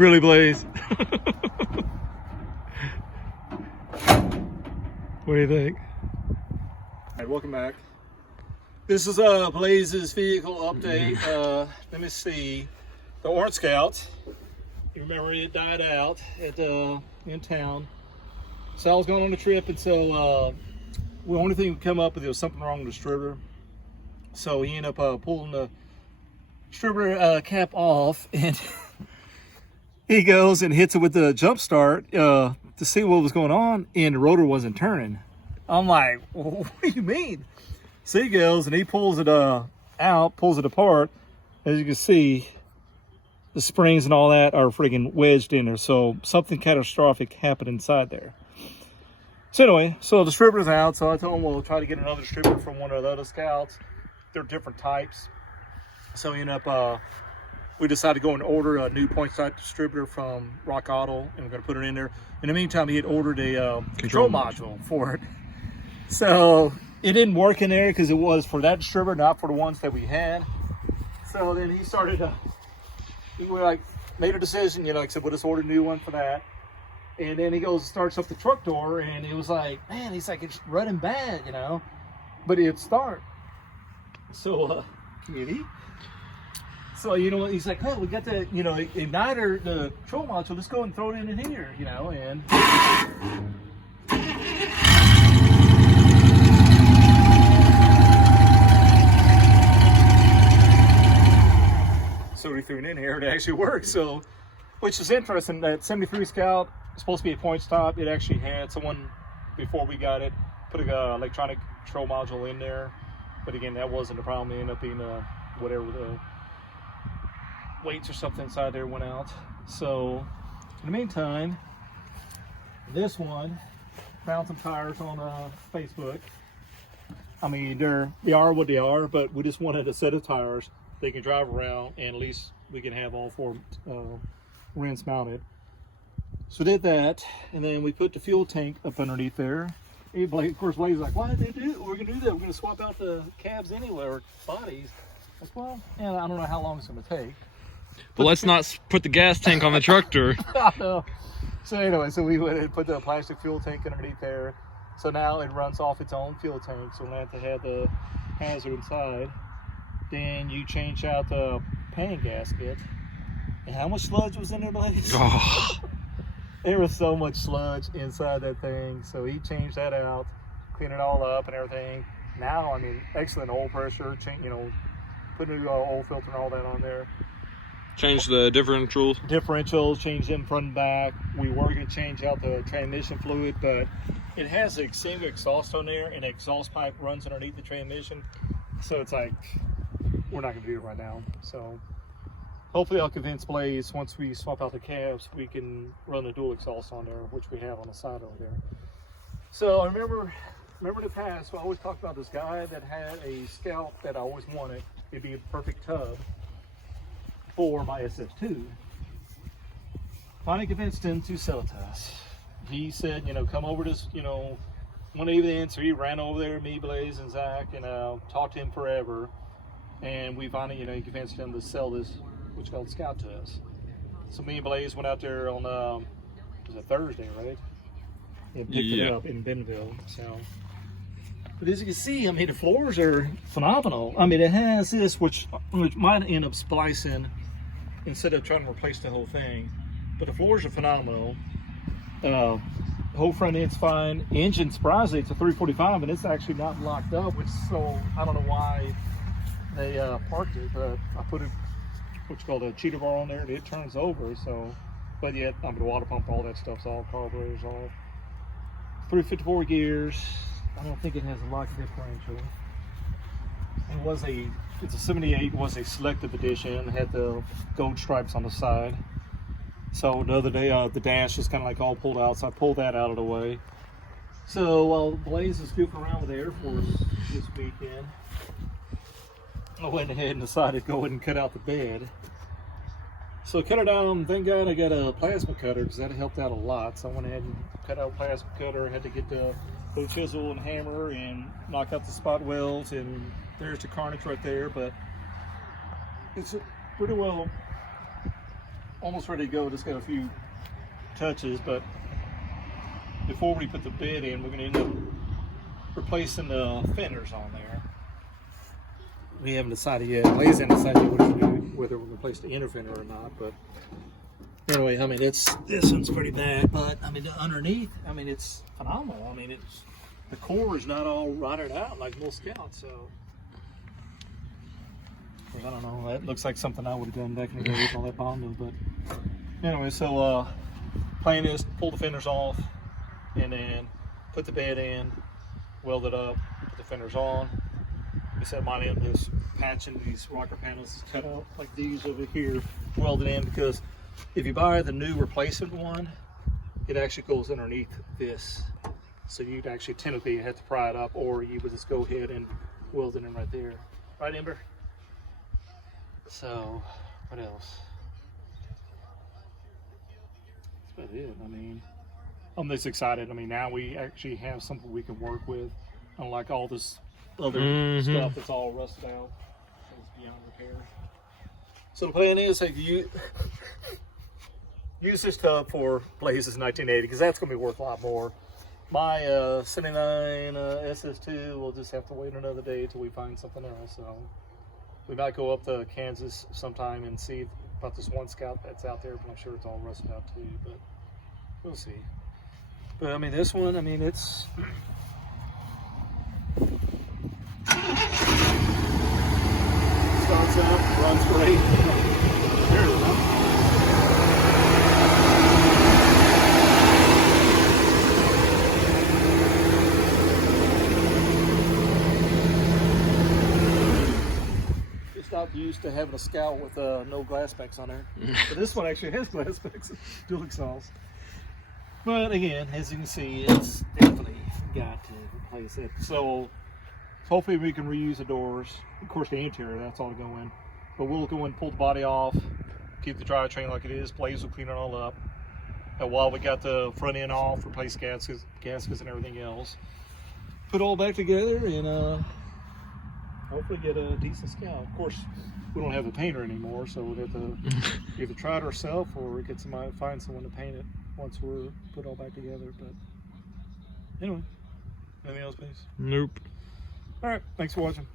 Really, Blaise? What do you think? All right, welcome back. This is Blaise's vehicle update. Let me see. The Orange Scout. You remember it died out at in town. So I was going on a trip, and so the only thing that come up with it was something wrong with the distributor. So he ended up pulling the distributor cap off, and he goes and hits it with the jump start to see what was going on, and the rotor wasn't turning. I'm like, what do you mean? So he goes and he pulls it out, pulls it apart. As you can see, the springs and all that are friggin' wedged in there. So something catastrophic happened inside there. So anyway, so the distributor's out. So I told him we'll try to get another distributor from one of the other Scouts. They're different types. So we ended up, we decided to go and order a new point type distributor from Rock Auto, and we're gonna put it in there. In the meantime, he had ordered a control module for it. So it didn't work in there because it was for that distributor, not for the ones that we had. So then he started, we made a decision, like I said, we'll just order a new one for that. And then he goes, starts up the truck door, and it was like, man, he's like, it's running bad, but it'd start. So, so, he's like, oh, we got the, igniter, the control module, let's go and throw it in here, and. So we threw it in here, and it actually worked. So, which is interesting, that 73 Scout is supposed to be a point stop. It actually had someone, before we got it, put a electronic control module in there. But again, that wasn't the problem. It ended up being whatever the weights or something inside there went out. So in the meantime, this one found some tires on Facebook. I mean, they are what they are, but we just wanted a set of tires they can drive around, and at least we can have all four rims mounted. So did that, and then we put the fuel tank up underneath there. Of course, Blaise was like, why did they do it? We're gonna do that. We're gonna swap out the cabs anyway, or bodies. Like, well, yeah, I don't know how long it's gonna take. But let's not put the gas tank on the tractor. No. So anyway, so we went and put the plastic fuel tank underneath there. So now it runs off its own fuel tank, so we don't have to have the hazard inside. Then you change out the pan gasket. And how much sludge was in there, Blaise? Oh. There was so much sludge inside that thing. So he changed that out, cleaned it all up and everything. Now, I mean, excellent oil pressure, put a new oil filter and all that on there. Change the differentials. Differentials, change them front and back. We were going to change out the transmission fluid, but it has a single exhaust on there, and the exhaust pipe runs underneath the transmission. So it's like, we're not going to do it right now. So hopefully I'll convince Blaise, once we swap out the cabs, we can run the dual exhaust on there, which we have on the side over there. So I remember in the past, I always talked about this guy that had a Scout that I always wanted. It'd be a perfect tub for my SF2. Finally convinced him to sell it to us. He said, come over to, one evening. So he ran over there, me, Blaise, and Zach, and talked to him forever. And we finally, he convinced him to sell this, which is called Scout, to us. So me and Blaise went out there on, it was a Thursday, right? And picked it up in Bentonville. So, but as you can see, I mean, the floors are phenomenal. I mean, it has this, which might end up splicing instead of trying to replace the whole thing. But the floors are phenomenal. Whole front end's fine. Engine, surprisingly, it's a 345, and it's actually not locked up, which so I don't know why they parked it, but I put what's called a cheater bar on there, and it turns over. So, but yet, I mean, the water pump, all that stuff's all, carburetor's off. 354 gears. I don't think it has a lock differential. It's a 78, was a selective edition. It had the gold stripes on the side. So the other day, the dash was kind of like all pulled out, so I pulled that out of the way. So while Blaise is goofing around with the Air Force this weekend, I went ahead and decided to go ahead and cut out the bed. So cut it down, thank God I got a plasma cutter, because that helped out a lot. So I went ahead and cut out a plasma cutter, had to get the chisel and hammer and knock out the spot welds, and there's the carnage right there. But it's pretty well almost ready to go. Just got a few touches, but before we put the bed in, we're going to end up replacing the fenders on there. We haven't decided yet. Blaise hasn't decided yet what to do, whether we're going to replace the inner fender or not. But anyway, I mean, this one's pretty bad, but I mean, the underneath, I mean, it's phenomenal. I mean, the core is not all rotted out like most Scouts, so. I don't know, that looks like something I would have done back in the day with all that bonding, but anyway, so plan is pull the fenders off and then put the bed in, weld it up, put the fenders on. We set mine in this patching these rocker panels cut out like these over here, welded in, because if you buy the new replacement one, it actually goes underneath this. So you'd actually technically have to pry it up, or you would just go ahead and weld it in right there. Right, Ember? So, what else? That's about it. I mean, I'm just excited. I mean, now we actually have something we can work with, unlike all this other stuff that's all rusted out. It's beyond repair. So the plan is that you use this tub for Blaise's 1980, because that's going to be worth a lot more. My 79 SS2 will just have to wait another day till we find something else. So we might go up to Kansas sometime and see about this one Scout that's out there, but I'm sure it's all rusted out too, but we'll see. But I mean, this one, I mean, it's starts up, runs great. There it is. Not used to having a Scout with no glass backs on there. But this one actually has glass backs, dual exhaust. But again, as you can see, it's definitely got to replace it. So hopefully we can reuse the doors. Of course, the interior, that's all to go in. But we'll go and pull the body off, keep the drivetrain like it is. Blaise will clean it all up. And while we got the front end off, replace gaskets and everything else, put it all back together and hopefully get a decent Scout. Of course, we don't have the painter anymore, so we'll have to either try it ourselves or get somebody, find someone to paint it once we're put it all back together. But anyway, anything else, please? Nope. All right, thanks for watching.